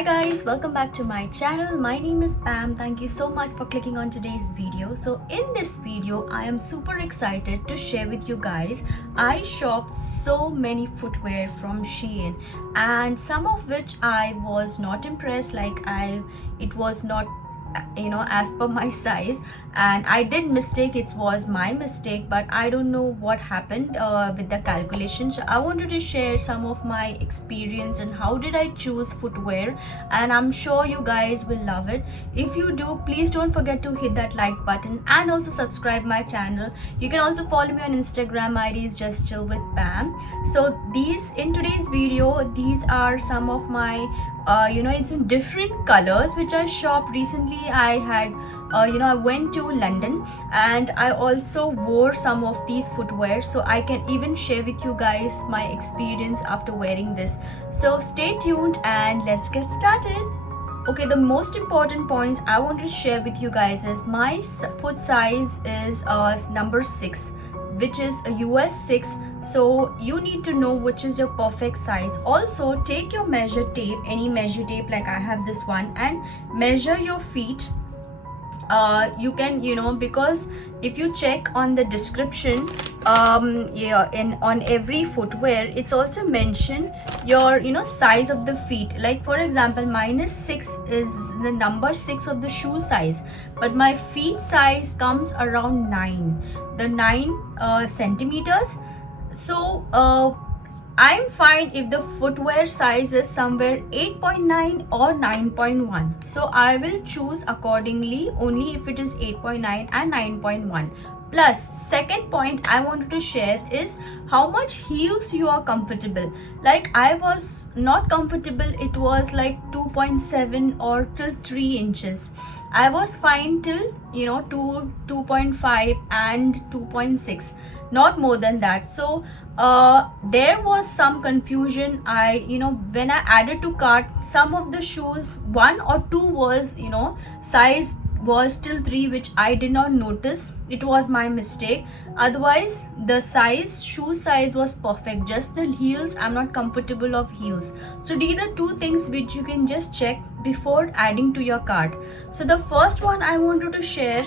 Hi guys, welcome back to my channel. My name is Pam. Thank you so much for clicking on today's video. So in this video, I am super excited to share with you guys. I shopped so many footwear from Shein and some of which I was not impressed, it was not as per my size, and I did mistake. It was my mistake, but I don't know what happened with the calculation. So I wanted to share some of my experience and how did I choose footwear, and I'm sure you guys will love it. If you do, please don't forget to hit that like button and also subscribe my channel. You can also follow me on Instagram. ID is just chill with Pam. So in today's video, these are some of my it's in different colors which I shopped recently. I went to London and I also wore some of these footwear, so I can even share with you guys my experience after wearing this. So stay tuned and let's get started. Okay, the most important points I want to share with you guys is my foot size is number 6, which is a US 6. So you need to know which is your perfect size. Also take your measure tape, any measure tape like I have this one, and measure your feet. You can, because if you check on the description, on every footwear, it's also mentioned your size of the feet. Like for example, mine is 6, is the number 6 of the shoe size, but my feet size comes around 9 centimeters. So I'm fine if the footwear size is somewhere 8.9 or 9.1. So I will choose accordingly only if it is 8.9 and 9.1. Plus, second point I wanted to share is how much heels you are comfortable. Like I was not comfortable, it was like 2.7 or till 3 inches. I was fine till 2.5 and 2.6, not more than that. So there was some confusion. When I added to cart, some of the shoes, 1 or 2 was size was till 3, which I did not notice. It was my mistake. Otherwise the shoe size was perfect. Just the heels, I'm not comfortable of heels. So these are 2 things which you can just check before adding to your cart. So the first one I wanted to share,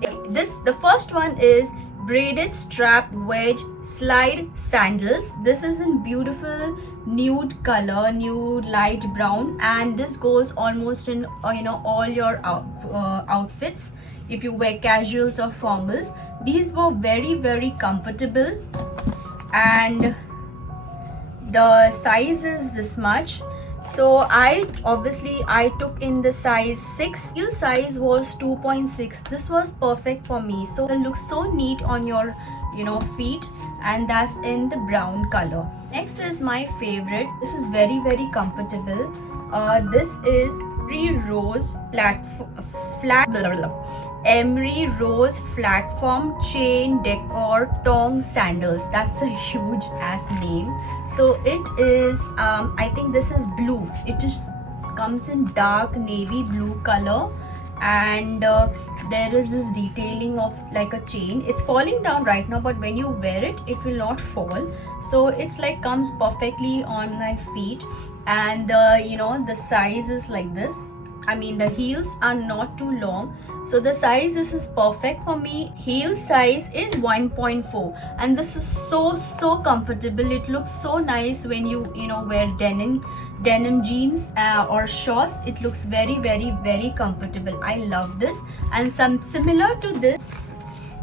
the first one is braided strap wedge slide sandals. This is in beautiful nude color, nude light brown, and this goes almost in all your outfits. If you wear casuals or formals, these were very, very comfortable, and the size is this much. So I took in the size 6. Heel size was 2.6. This was perfect for me. So it looks so neat on your feet, and that's in the brown color. Next is my favorite. This is very, very comfortable. This is Emery Rose platform chain decor tong sandals. That's a huge ass name. So it is I think this is blue. It just comes in dark navy blue color, and there is this detailing of like a chain. It's falling down right now, but when you wear it, it will not fall. So it's like comes perfectly on my feet, and the size is like this. I mean, the heels are not too long, so the size, this is perfect for me. Heel size is 1.4, and this is so comfortable. It looks so nice when you wear denim jeans or shorts. It looks very, very, very comfortable. I love this. And some similar to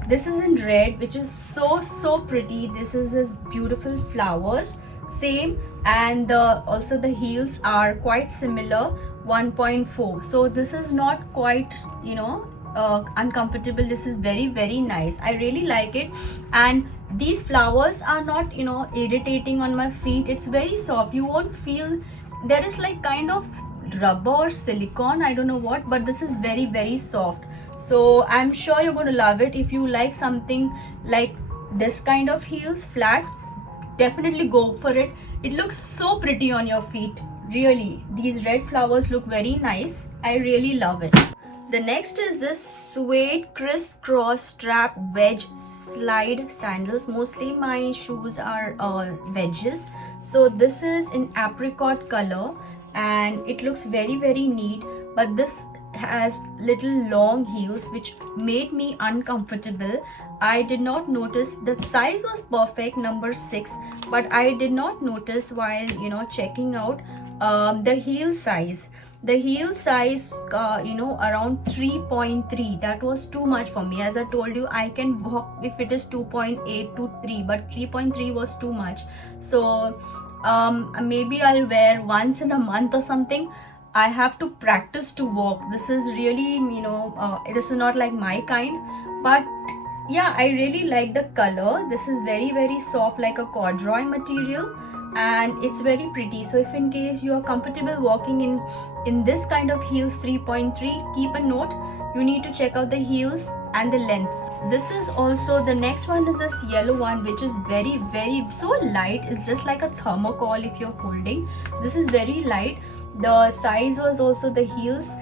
this is in red, which is so pretty. This is this beautiful flowers, same, and also the heels are quite similar, 1.4. so this is not quite uncomfortable. This is very, very nice. I really like it, and these flowers are not irritating on my feet. It's very soft. You won't feel there is like kind of rubber or silicone, I don't know what, but this is very, very soft. So I'm sure you're going to love it. If you like something like this kind of heels, flat, definitely go for it. It looks so pretty on your feet. Really, these red flowers look very nice. I really love it. The next is this suede crisscross strap wedge slide sandals. Mostly my shoes are wedges. So this is in apricot color, and it looks very neat, but this has little long heels which made me uncomfortable. I did not notice the size was perfect, number 6, but I did not notice while checking out the heel size. The heel size around 3.3, that was too much for me. As I told you, I can walk if it is 2.8 to 3, but 3.3 was too much. So maybe I'll wear once in a month or something. I have to practice to walk. This is really this is not like my kind, but yeah, I really like the color. This is very soft, like a corduroy material, and it's very pretty. So if in case you are comfortable walking in this kind of heels 3.3, keep a note, you need to check out the heels and the length. This is also, the next one is this yellow one, which is very so light. It's just like a thermocol if you're holding. This is very light. The size was also, the heels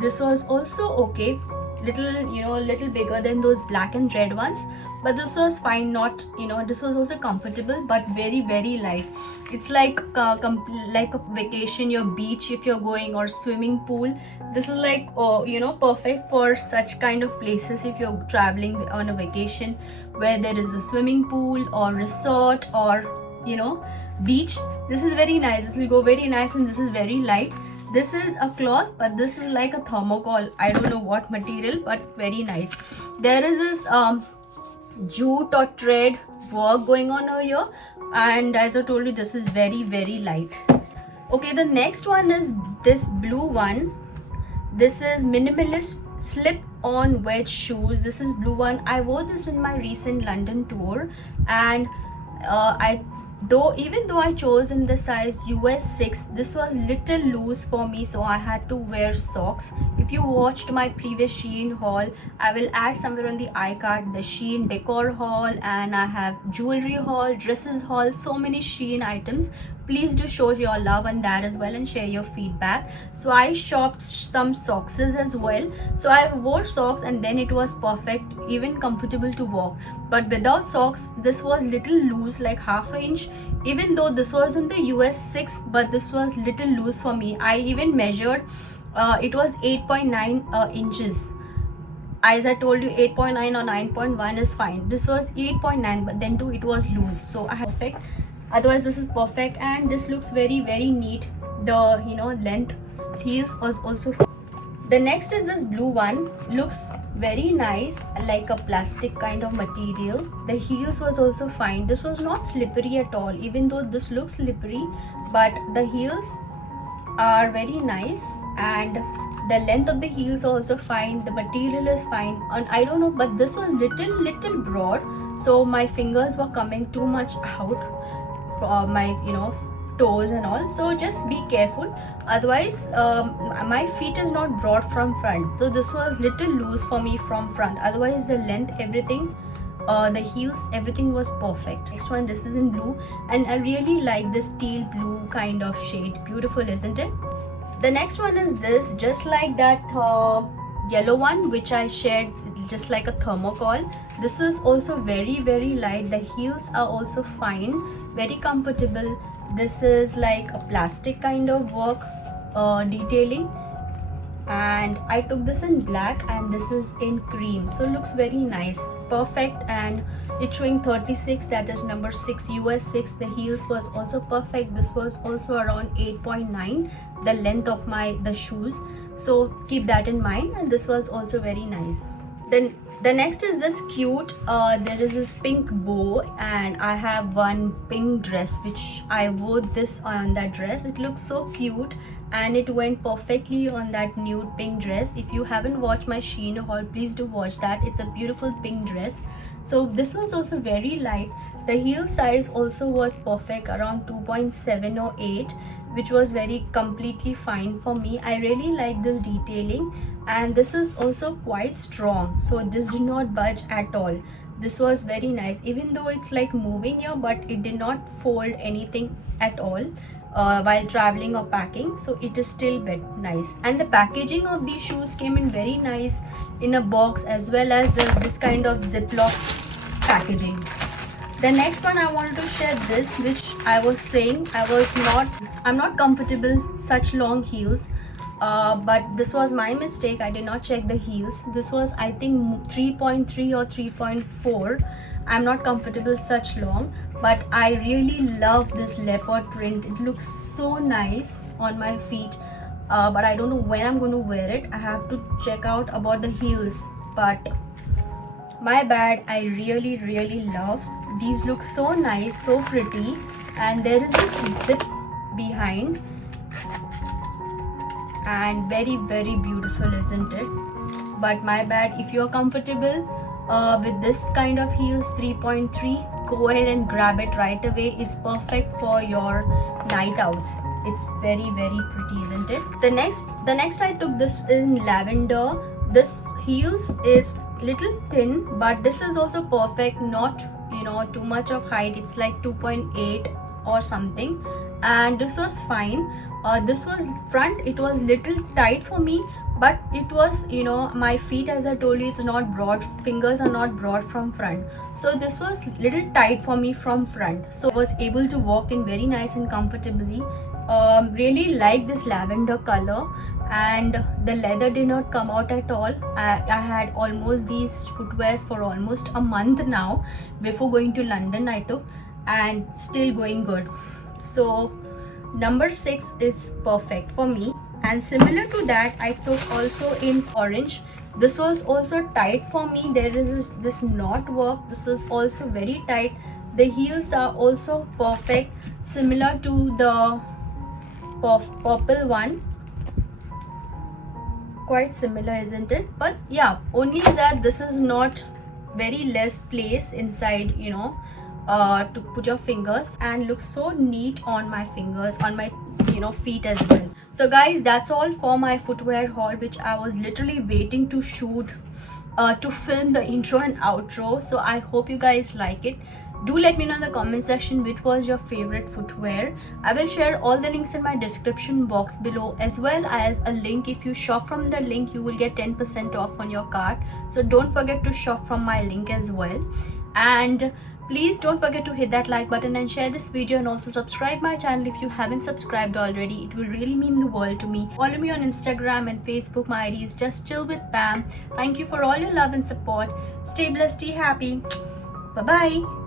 this was also okay, little bigger than those black and red ones, but this was fine. Not this was also comfortable, but very light. It's like like a vacation, your beach if you're going, or swimming pool. This is like perfect for such kind of places if you're traveling on a vacation where there is a swimming pool or resort or beach. This is very nice. This will go very nice, and this is very light. This is a cloth, but this is like a thermocol. I don't know what material, but very nice. There is this jute or thread work going on over here, and as I told you, this is very light. Okay, the next one is this blue one. This is minimalist slip on wedge shoes. This is blue one. I wore this in my recent London tour, and even though I chose in the size US 6, this was little loose for me, so I had to wear socks. If you watched my previous Shein haul, I will add somewhere on the iCard the Shein decor haul, and I have jewelry haul, dresses haul, so many Shein items. Please do show your love on that as well and share your feedback. So I shopped some socks as well. So I wore socks, and then it was perfect, even comfortable to walk. But without socks, this was little loose, like half an inch. Even though this was in the US 6, but this was little loose for me. I even measured, it was 8.9 inches. As I told you, 8.9 or 9.1 is fine. This was 8.9, but then too it was loose, so I have perfect. Otherwise this is perfect, and this looks very neat. The length heels was also fine. The next is this blue one. Looks very nice, like a plastic kind of material. The heels was also fine. This was not slippery at all, even though this looks slippery, but the heels are very nice, and the length of the heels also fine. The material is fine, and I don't know, but this was little broad, so my fingers were coming too much out from my toes and all, so just be careful. Otherwise my feet is not broad from front, so this was little loose for me from front. Otherwise the length, everything, the heels, everything was perfect. Next one, this is in blue, and I really like this teal blue kind of shade. Beautiful, isn't it? The next one is this, just like that yellow one which I shared, just like a thermocol. This is also very light. The heels are also fine, very comfortable. This is like a plastic kind of work, detailing, and I took this in black, and this is in cream, so looks very nice, perfect. And it's showing 36, that is number 6, US 6. The heels was also perfect. This was also around 8.9, the length of the shoes, so keep that in mind. And this was also very nice. Then the next is this cute, there is this pink bow, and I have one pink dress which I wore this on that dress. It looks so cute, and it went perfectly on that nude pink dress. If you haven't watched my Shein haul, please do watch that. It's a beautiful pink dress. So this was also very light. The heel size also was perfect, around 2.7 or 8, which was very completely fine for me. I really like this detailing, and this is also quite strong, so this did not budge at all. This was very nice, even though it's like moving here, but it did not fold anything at all while traveling or packing, so it is still nice. And the packaging of these shoes came in very nice, in a box, as well as this kind of Ziploc packaging. The next one I wanted to share this, which I was saying I'm not comfortable such long heels. But this was my mistake. I did not check the heels. This was, I think, 3.3 or 3.4. I'm not comfortable such long, but I really love this leopard print. It looks so nice on my feet. But I don't know when I'm going to wear it. I have to check out about the heels. But my bad, I really love these. Look so nice, so pretty, and there is this zip behind, and very beautiful, isn't it? But my bad, if you're comfortable with this kind of heels, 3.3, go ahead and grab it right away. It's perfect for your night outs. It's very pretty, isn't it? The next I took this in lavender. This heels is little thin, but this is also perfect, not too much of height. It's like 2.8 or something, and this was fine. This was front, it was little tight for me, but it was, my feet, as I told you, it's not broad, fingers are not broad from front, so this was little tight for me from front, so I was able to walk in very nice and comfortably. Really like this lavender color, and the leather did not come out at all. I had almost these footwears for almost a month now. Before going to London I took, and still going good. So number 6 is perfect for me. And similar to that, I took also in orange. This was also tight for me. There is this knot work. This is also very tight. The heels are also perfect, similar to the purple one. Quite similar, isn't it? But yeah, only that this is not very less place inside, to put your fingers, and looks so neat on my fingers, on my feet as well. So guys, that's all for my footwear haul, which I was literally waiting to shoot, to film the intro and outro. So I hope you guys like it. Do let me know in the comment section which was your favorite footwear. I will share all the links in my description box below, as well as a link. If you shop from the link, you will get 10% off on your cart. So don't forget to shop from my link as well. And please don't forget to hit that like button and share this video, and also subscribe my channel if you haven't subscribed already. It will really mean the world to me. Follow me on Instagram and Facebook. My ID is just chill with Pam. Thank you for all your love and support. Stay blessed, stay happy. Bye bye.